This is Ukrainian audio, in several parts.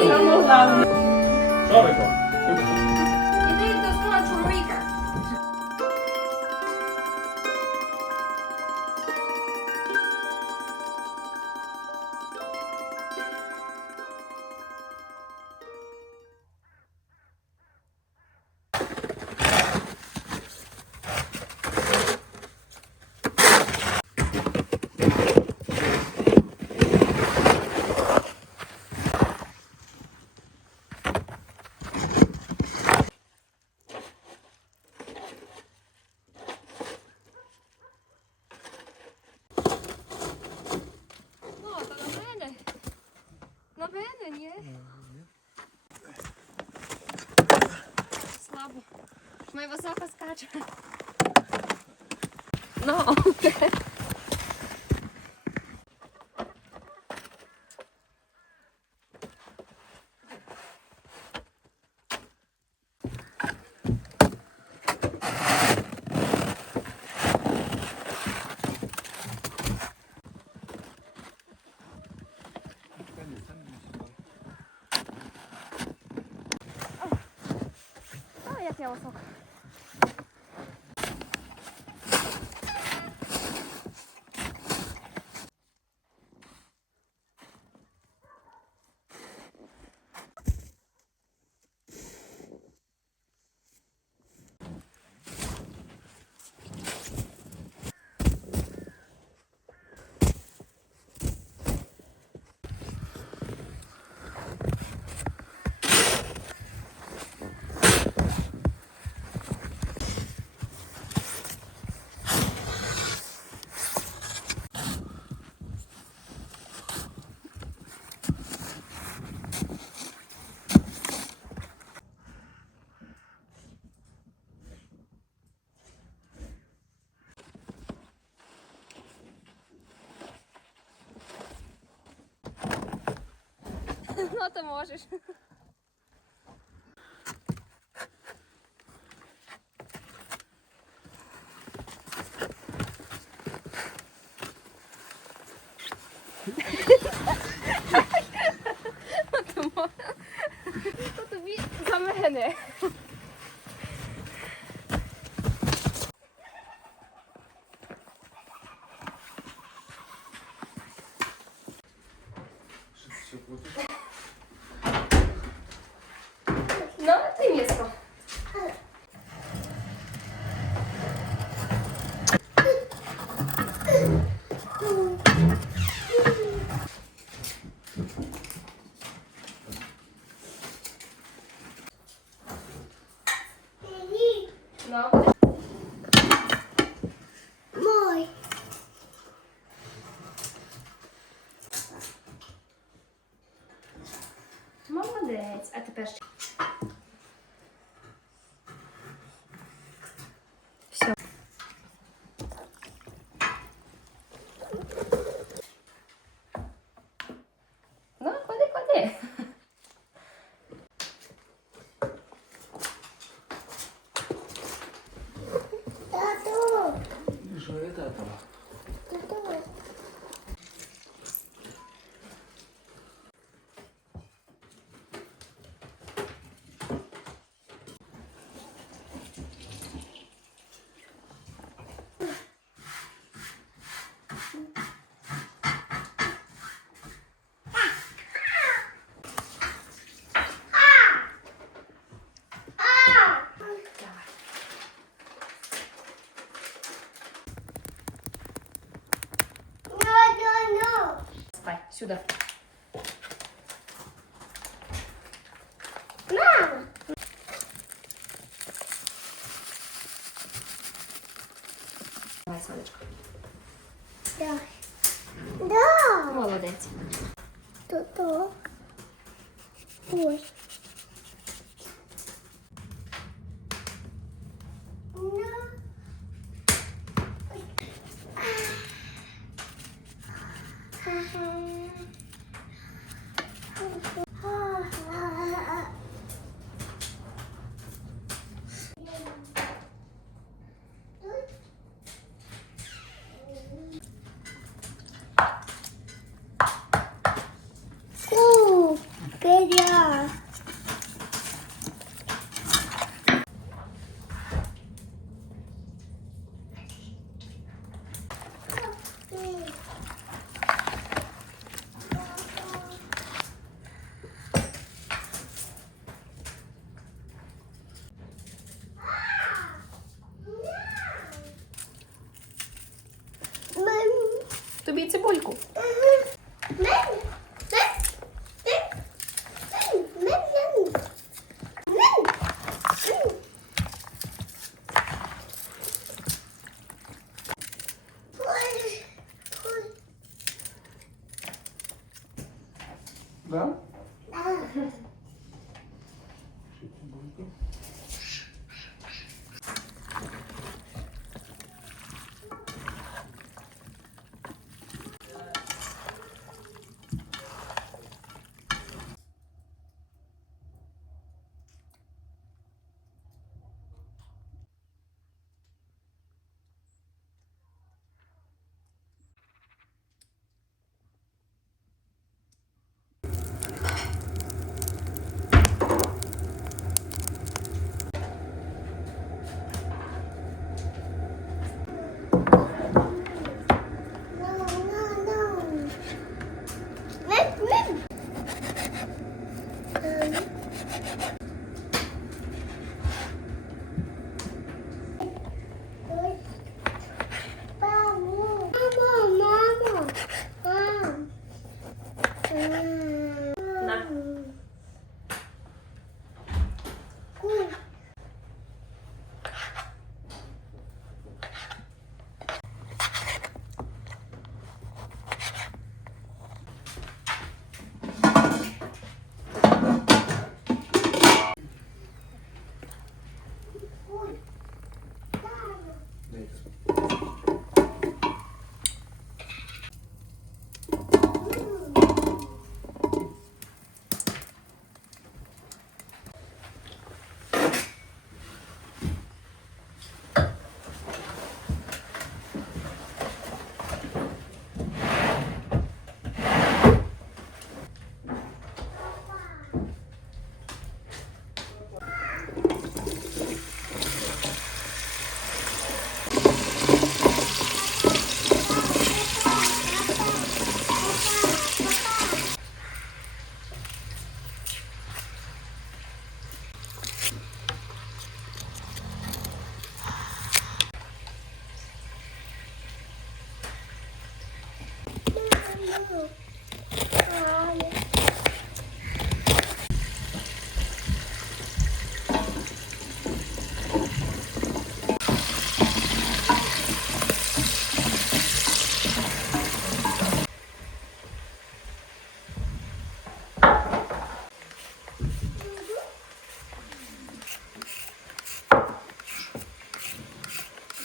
Саме головне. Що ви там? Іди до свого чоловіка. На мене, ні? Слабо. Ми високо скачемо. Ну. Як я високо. Ну, ти можеш. То тобі за мене. На ти місто. Мой. Молодець. А тепер ще. Все. Ну, клади. Тату. Що це там? Тату. Сюда. Мама! Давай, сонечко. Да. Да. Молодець. То. Ой. Педя. цибульку. Да?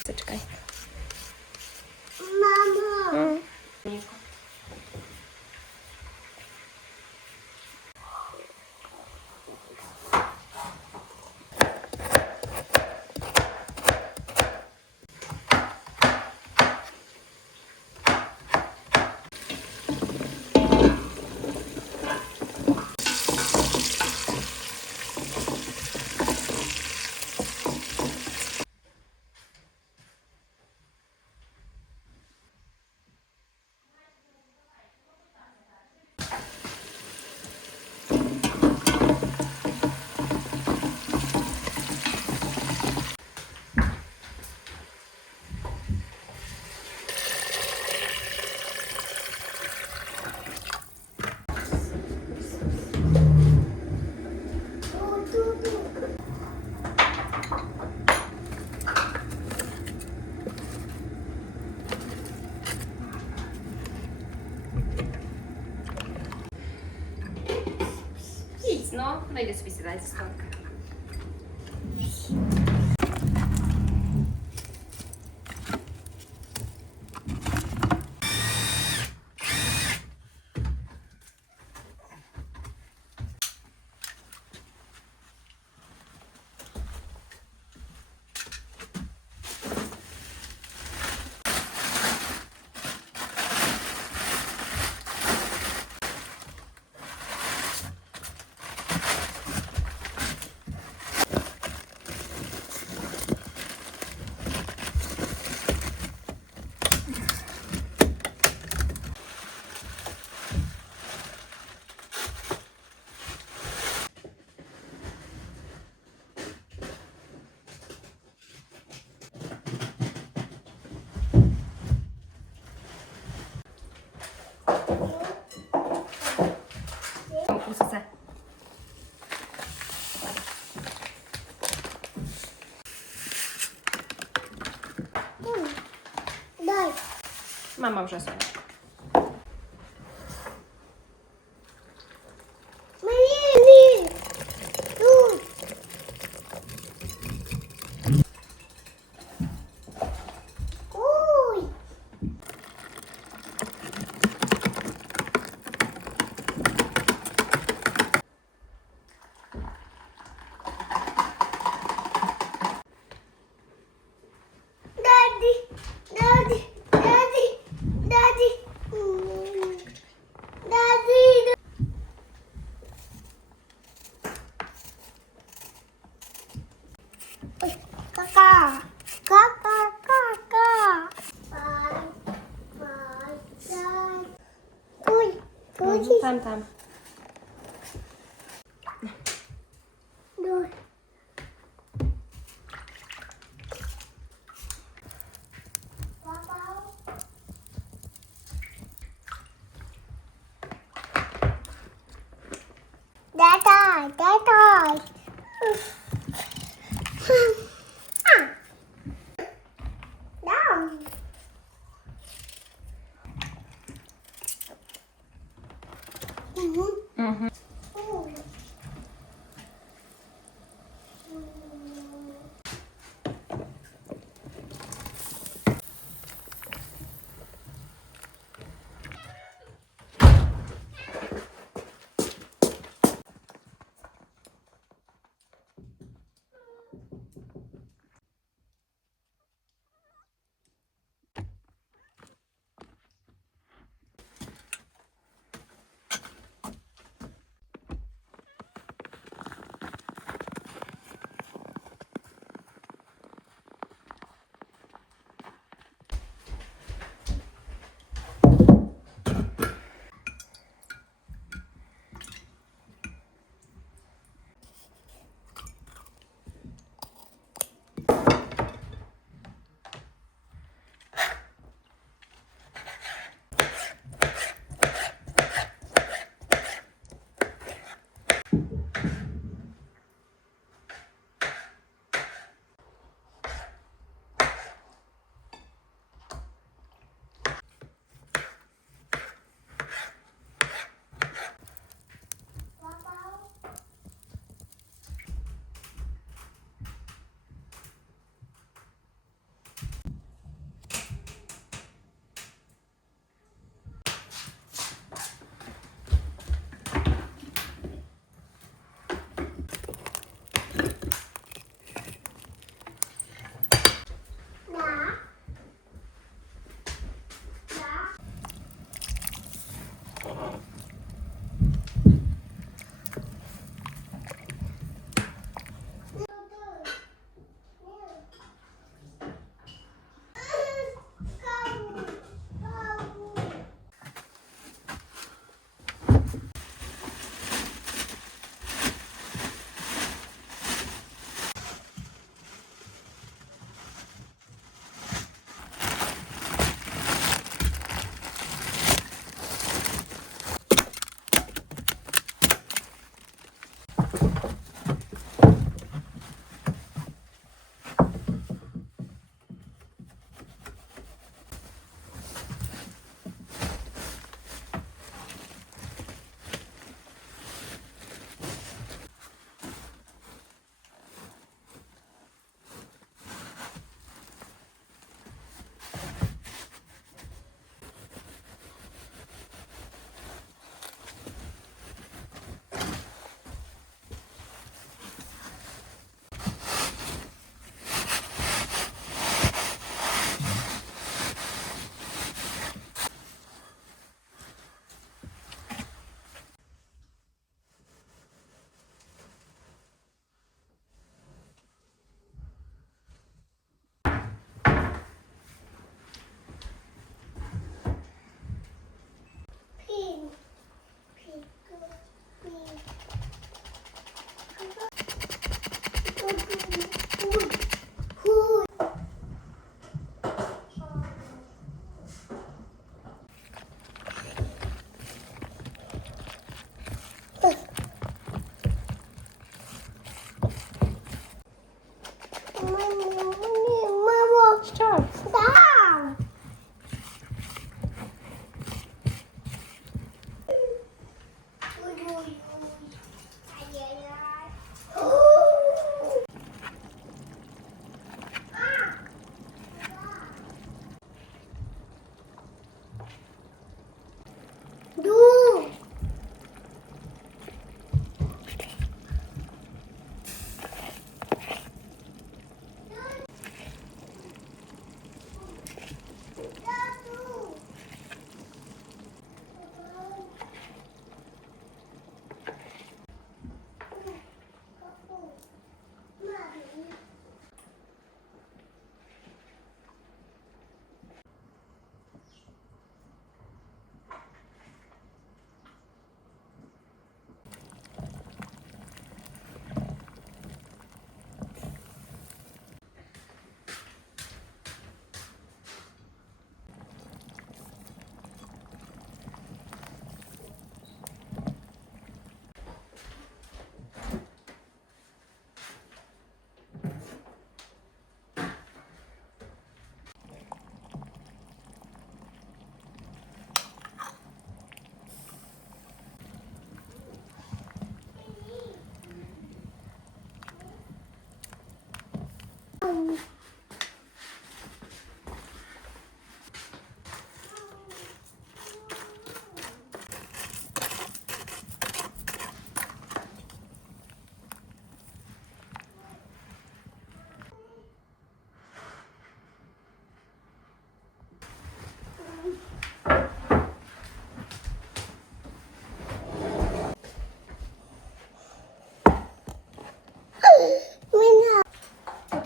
Зачекай. Мама. Їдь, ну, найди собі сідай за столик. Мама вже сонечко. Мені тут. Ой. Daddy, daddy, daddy, daddy, daddy. Ой, кака, кака, кака. Пай, пай, пай. Ой, ой, Там. ой. Дай. Да.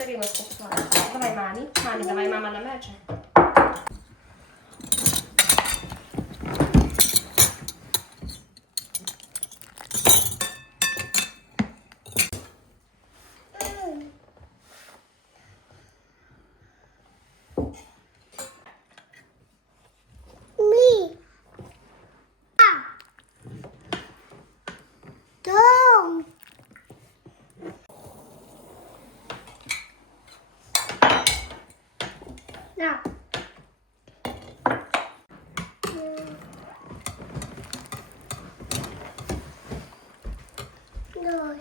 тарілочку поклади. Давай мамі. Мамі, давай, мама намече. Мі. Дом. На. Давай.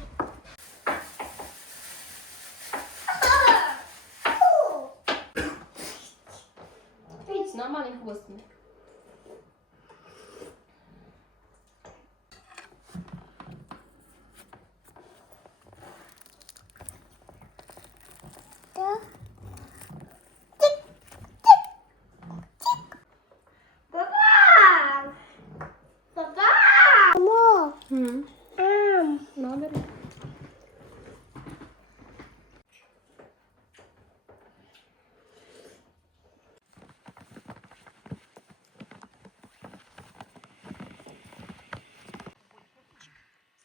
Піць, нормальний хвостик. Да. Папа! Папа! Мамо! Мам! Ну, бери.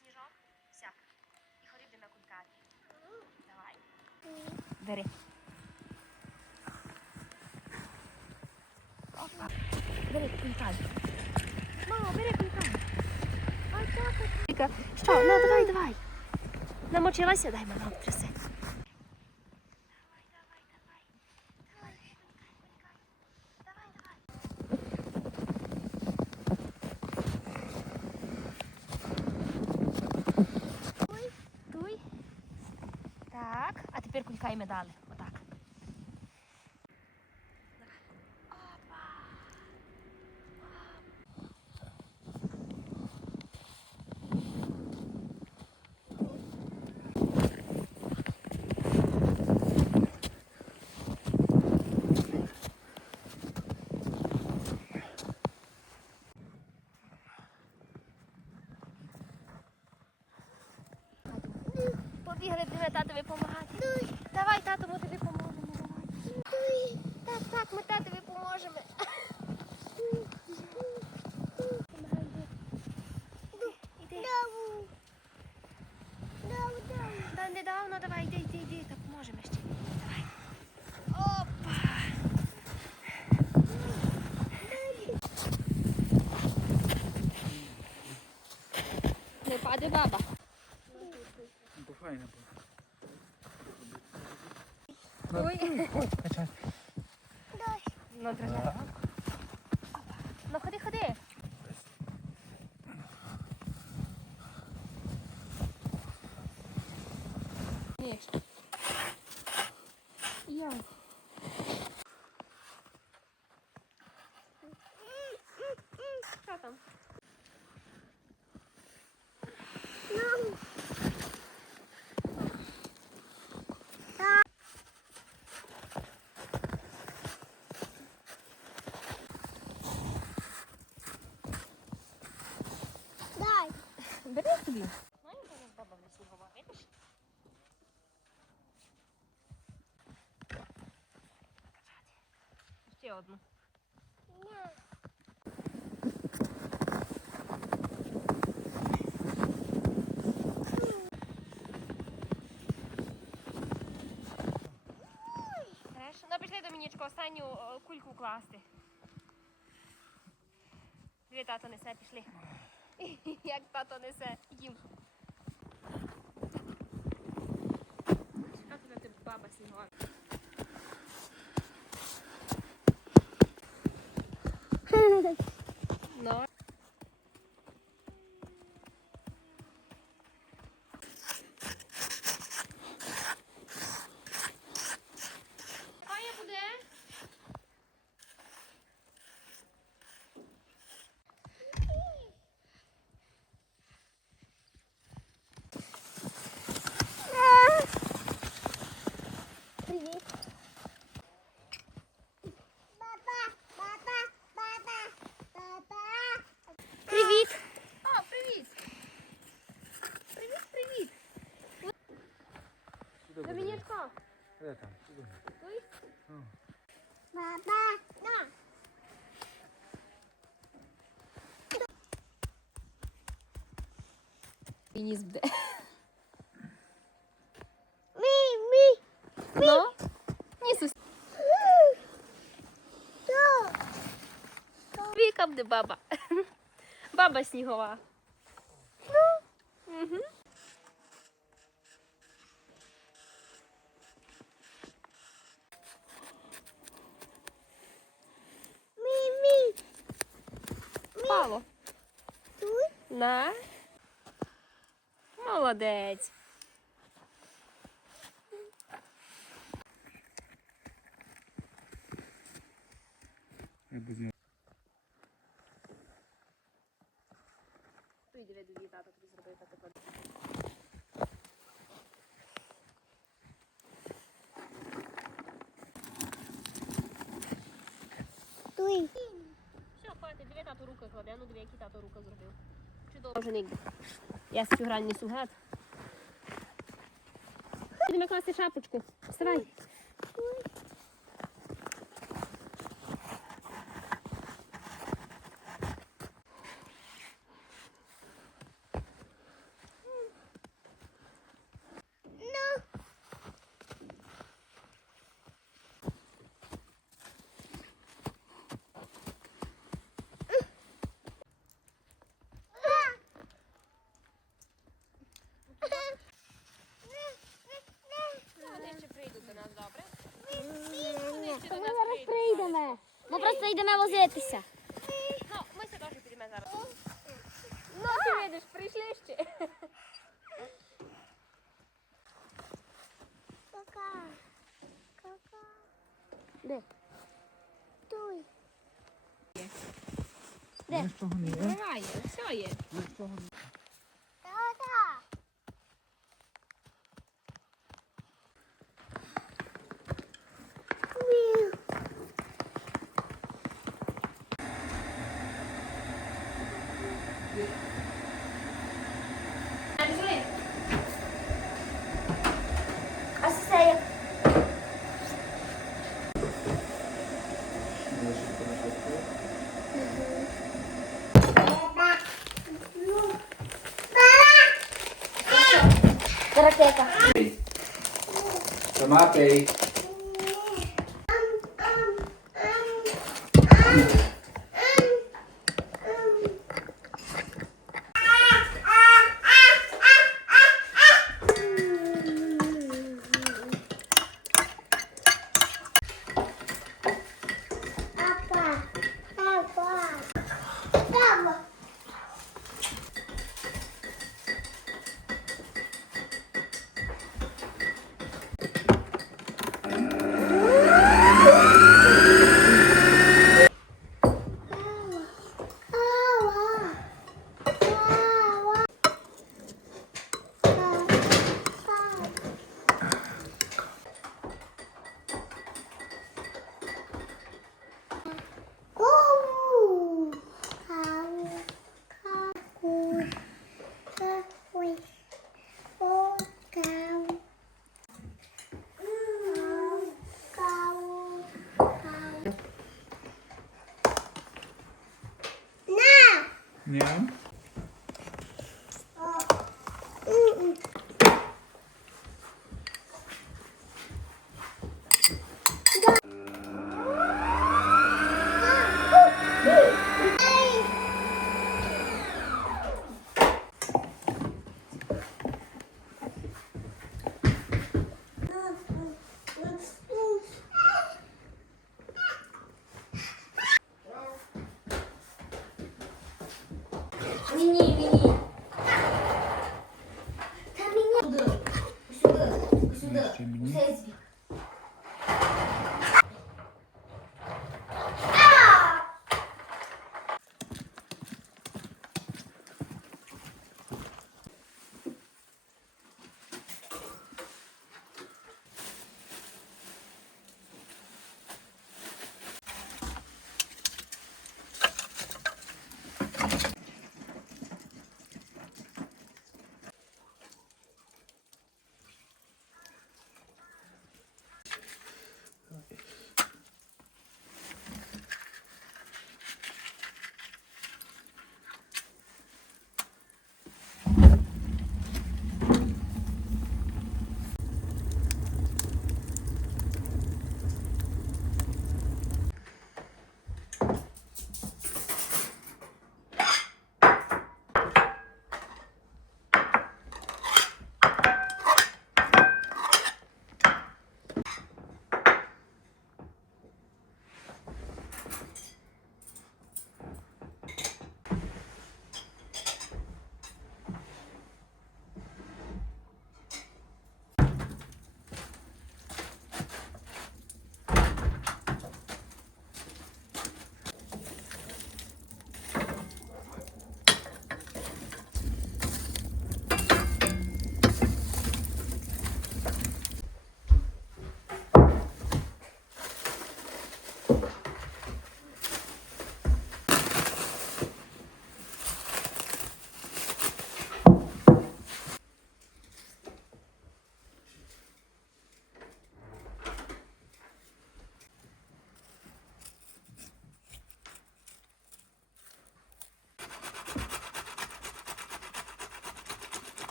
Сніжок, сяк. І ходи до кулькати. Давай. Бери. Опа. Бери кулькай. Мама, бери кулькай. Ай, так. Що? Ну, давай, давай. Намочилася? Дай, мама, обтраси. Туй. Так, а тепер кулькай медали. Отак. Побігли будемо татові допомагати. Давай, тато, ми тобі поможемо. Давай. Так, так, ми татові поможемо. Іди. Да, недавно, давай, йди, та поможемо ще. Давай. Опа. Не паде баба. Ну, файно було. Ой. Качай. Ну, тримай. Ну, ходи, ходи. Ні. Я. Що там? Дай. Бери собі. Знаєш, у нас баба в лісі була, видиш? Ще одну. Хорошо. Ну, пішли, Домінічко, останню кульку класти. Дві тато несе, пішли. Як тато несе, їм. Що ти баба снігова? Ну. Кая буде? Привіт. Де там? Куди? Той? Баба, на. І ніс буде. Мі. Ну? Ніс ось. Віка буде баба. Баба снігова. Угу. Мі. Пало. Тут. На. Молодець. Я без нього. Іди веду, тато тобі зробив таке. Тут. Все, хватить, диви, тато руки кладе, ну диви, які тато руки зробив. Чудово. Вже нігде. Я цю грань не сугад. Підемо класти шапочку. Вставай. Вони ще прийдуть до нас, добре? Вони ще до нас прийдуть. Прийдемо. Ми просто йдемо возитися. Ну, ми це теж підемо зараз. Ну, ти видиш, прийшли ще. Кака. Де? Тут. Де? Того не є. Буває, все є. Того не є. Тата. А це ракета. Сама пей. Папа. Ні?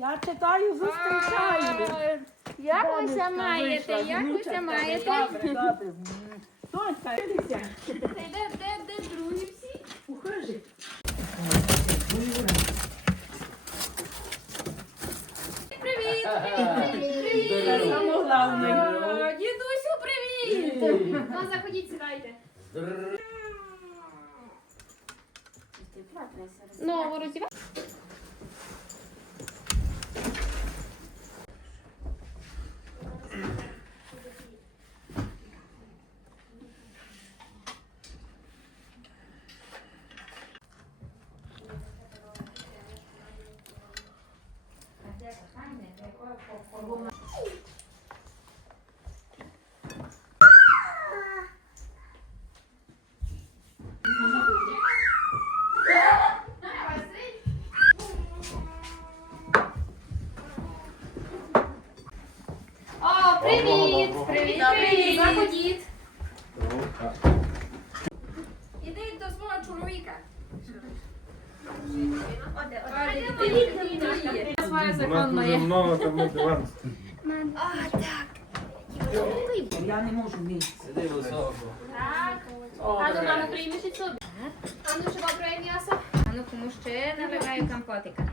Я читаю, зустрічаю. Як ви ся маєте? Як ви ся маєте? Добре, добре. Донька, дивися. Де другі всі? Ухожи. Привіт! Це саме головне. Дідусю, привіт! Ну, заходіть, сідайте. Ну, роздівай. О, привіт! Привіт, привіт! Заходіть. Ідіть до свого чоловіка. Своє законно є. Я не можу місце. Так. А ну, мамо, приймеш і собі. А ну, чи добре м'ясо? А ну кому ще наливаю компотика.